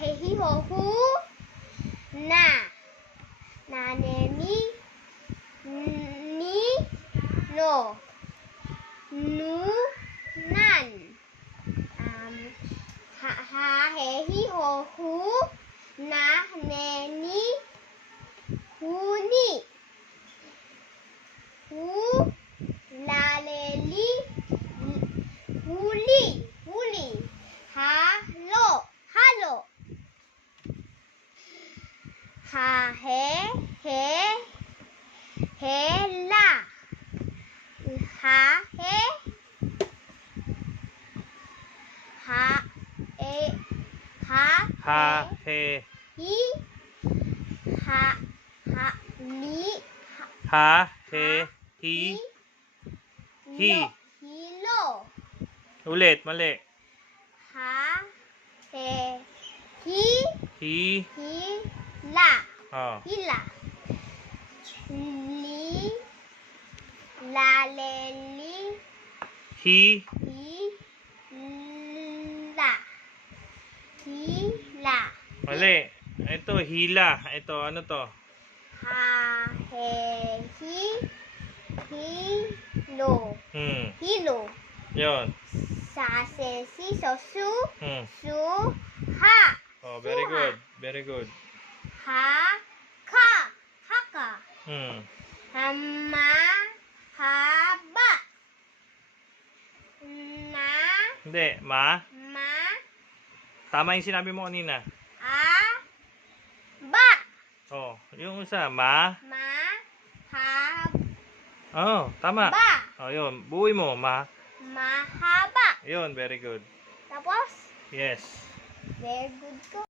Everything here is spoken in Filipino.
he, hi, ho, hu. Na. Na, ne, ni. Ni, no. Nu, nan. Ha, he, hi, ho, hu. Na, ne, ni. Hu, ni. Hu, la, le, li. Huli, huli. Halo, halo. Ha, he, la. Ha, he. Ha, Ha, he. hi. Ha, li. Ha, he, hi. Hi. Hilo. Ulit, mali. Ha, he, hi. Hi. Hila. Oh. Hila. Li. La, le, li. Hi. Hila. Hila. Mali. Ito, hila. Ito, ano to? Ha, he, hi. Hilo. Hilo. Yun. Sa, se, si, so, su. Su, ha. Oh, very Suha. good. Very good. Ha, ka. Haka. Ma, haba. Na, Hindi, ma. ma, Tama yung sinabi mo kanina. ba. Oh, yung isa, ma. Ma, ha, Oh, tama. ba. Oh, yun. Buuin mo, ma. Mahaba. Yun, very good. Tapos, Yes. very good ko.